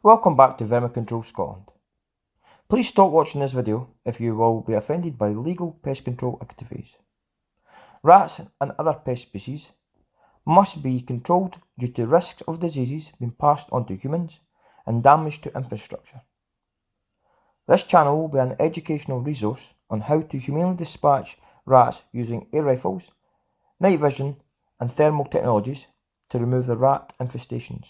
Welcome back to Vermin Control Scotland. Please stop watching this video if you will be offended by legal pest control activities. Rats and other pest species must be controlled due to risks of diseases being passed on to humans and damage to infrastructure. This channel will be an educational resource on how to humanely dispatch rats using air rifles, night vision and thermal technologies to remove the rat infestations.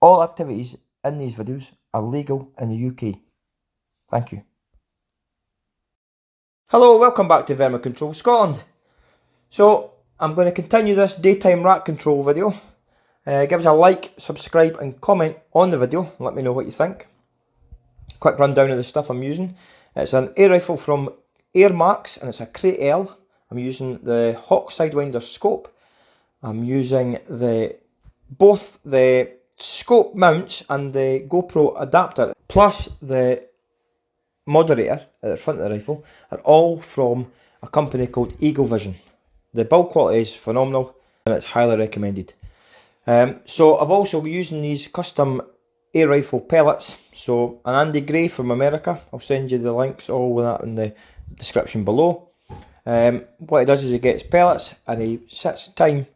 All activities in these videos are legal in the UK. Thank you. Hello, welcome back to Vermin Control Scotland. So, I'm going to continue this daytime rat control video. Give us a like, subscribe and comment on the video. Let me know what you think. Quick rundown of the stuff I'm using. It's an air rifle from Airmaks and it's a Krait L. I'm using the Hawke sidewinder scope. I'm using both the scope mounts and the GoPro adapter plus the moderator at the front of the rifle are all from a company called Eagle Vision. The build quality is phenomenal and it's highly recommended. So I've also using these custom air rifle pellets. So an Andy Gray from America, I'll send you the links, all of that in the description below. What he does is he gets pellets and he sets time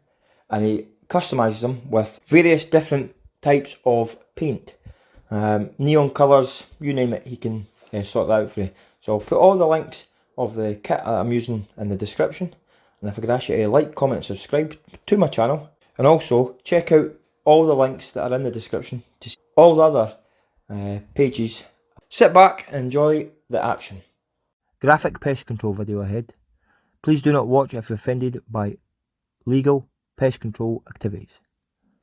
and he customises them with various different types of paint. Neon colours, you name it, he can sort that out for you. So I'll put all the links of the kit that I'm using in the description. And if I could ask you to like, comment and subscribe to my channel. And also check out all the links that are in the description to see all the other pages. Sit back and enjoy the action. Graphic pest control video ahead. Please do not watch if you're offended by legal pest control activities.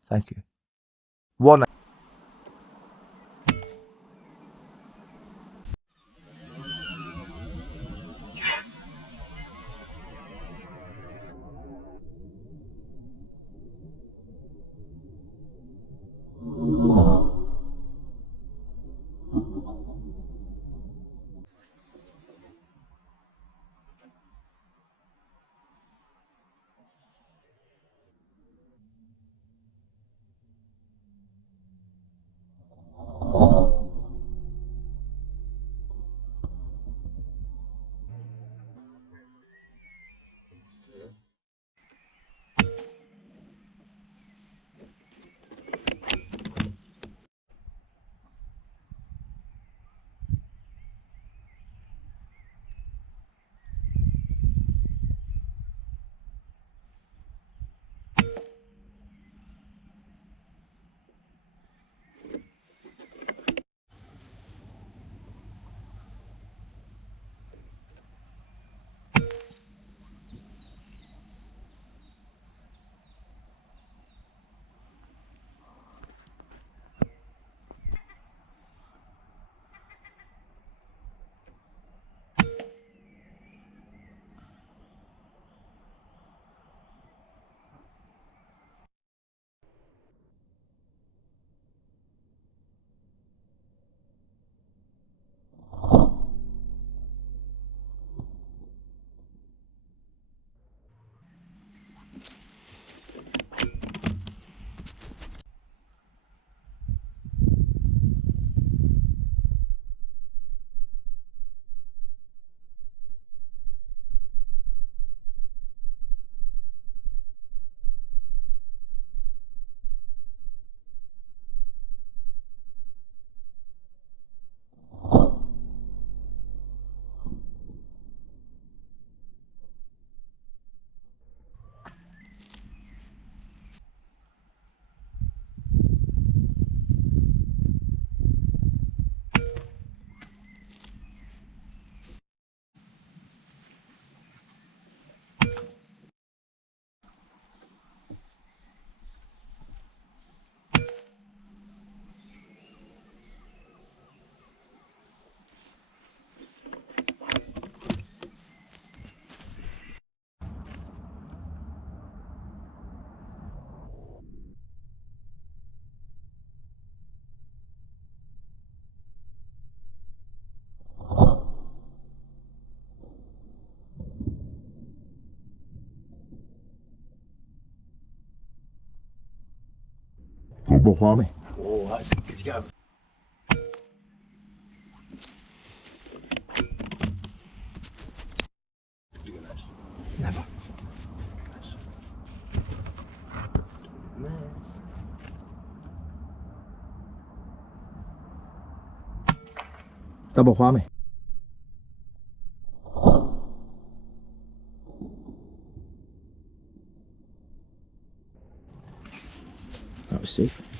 Thank you. Warning. Bochłamy. Oh. Oh, that's good. You get a Never. Double whammy. That was safe.